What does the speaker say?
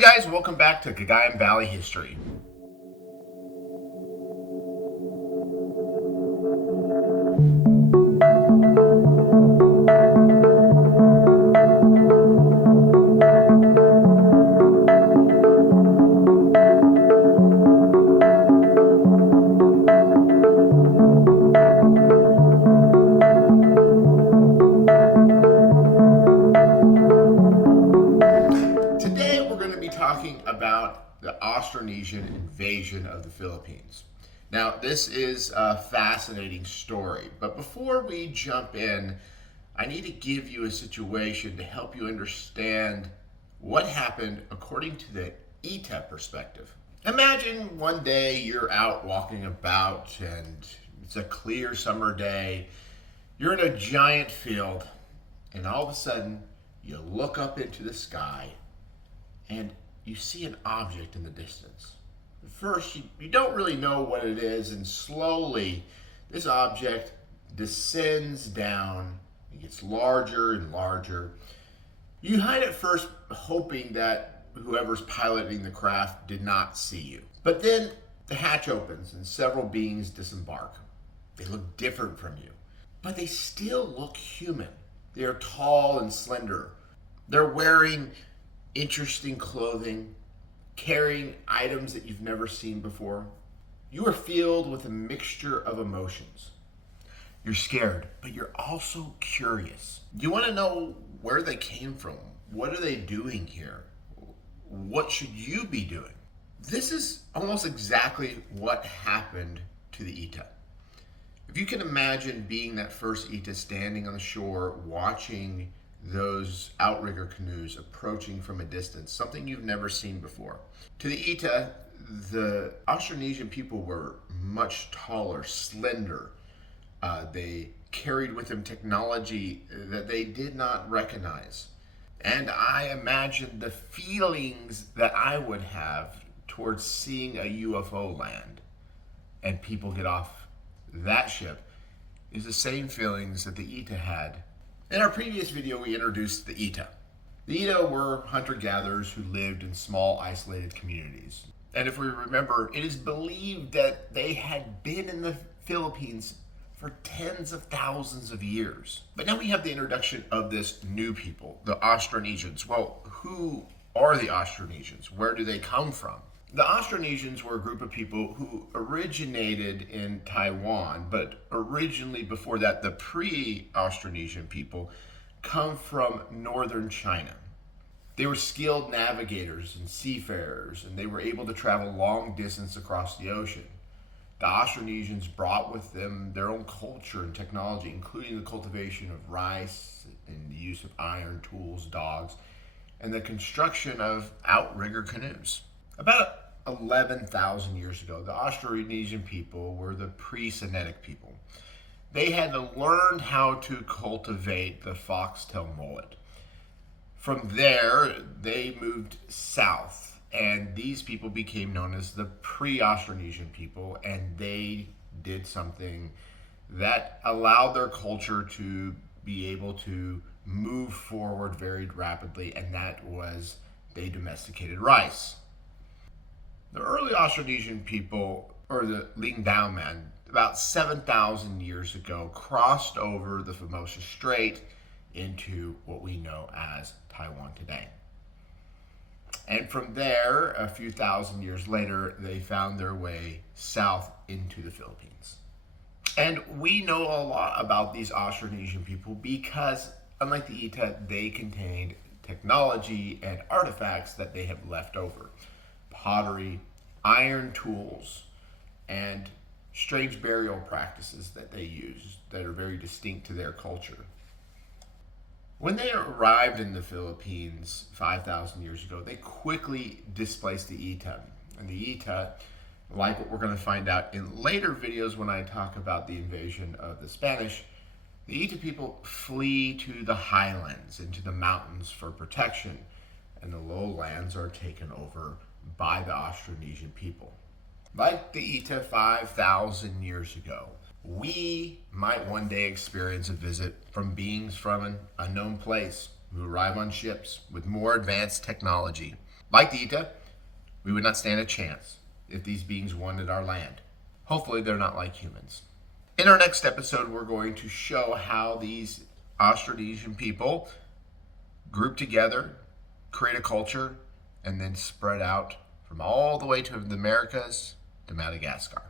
Hey guys, welcome back to Cagayan Valley History. Today we're going to be talking about the Austronesian invasion of the Philippines. Now, this is a fascinating story, but before we jump in, I need to give you a situation to help you understand what happened according to the Aeta perspective. Imagine one day you're out walking about and it's a clear summer day. You're in a giant field, and all of a sudden you look up into the sky and you see an object in the distance. At first, you don't really know what it is, and slowly this object descends down. It gets larger and larger. You hide at first, hoping that whoever's piloting the craft did not see you. But then the hatch opens and several beings disembark. They look different from you, but they still look human. They are tall and slender. They're wearing interesting clothing, carrying items that you've never seen before. You are filled with a mixture of emotions. You're scared, but you're also curious. You want to know where they came from. What are they doing here? What should you be doing? This is almost exactly what happened to the Aeta. If you can imagine being that first Aeta standing on the shore, watching those outrigger canoes approaching from a distance, something you've never seen before. To the Aeta, the Austronesian people were much taller, slender. They carried with them technology that they did not recognize. And I imagined the feelings that I would have towards seeing a UFO land and people get off that ship is the same feelings that the Aeta had. In our previous video, we introduced the Aeta. The Aeta were hunter-gatherers who lived in small, isolated communities. And if we remember, it is believed that they had been in the Philippines for tens of thousands of years. But now we have the introduction of this new people, the Austronesians. Well, who are the Austronesians? Where do they come from? The Austronesians were a group of people who originated in Taiwan, but originally before that, the pre-Austronesian people come from northern China. They were skilled navigators and seafarers, and they were able to travel long distance across the ocean. The Austronesians brought with them their own culture and technology, including the cultivation of rice and the use of iron tools, dogs, and the construction of outrigger canoes. About 11,000 years ago, the Austronesian people were the pre-Semitic people. They had learned how to cultivate the foxtail mullet. From there, they moved south, and these people became known as the pre-Austronesian people, and they did something that allowed their culture to be able to move forward very rapidly, and that was they domesticated rice. The early Austronesian people, or the Lingdao man, about 7,000 years ago, crossed over the Formosa Strait into what we know as Taiwan today. And from there, a few thousand years later, they found their way south into the Philippines. And we know a lot about these Austronesian people because, unlike the Aeta, they contained technology and artifacts that they have left over. Pottery, iron tools, and strange burial practices that they use that are very distinct to their culture. When they arrived in the Philippines 5,000 years ago, they quickly displaced the Aeta. And the Aeta, like what we're going to find out in later videos when I talk about the invasion of the Spanish, the Aeta people flee to the highlands, into the mountains for protection, and the lowlands are taken over by the Austronesian people. Like the Aeta 5,000 years ago, we might one day experience a visit from beings from an unknown place who arrive on ships with more advanced technology. Like the Aeta, we would not stand a chance if these beings wanted our land. Hopefully they're not like humans. In our next episode, we're going to show how these Austronesian people group together, create a culture, and then spread out from all the way to the Americas to Madagascar.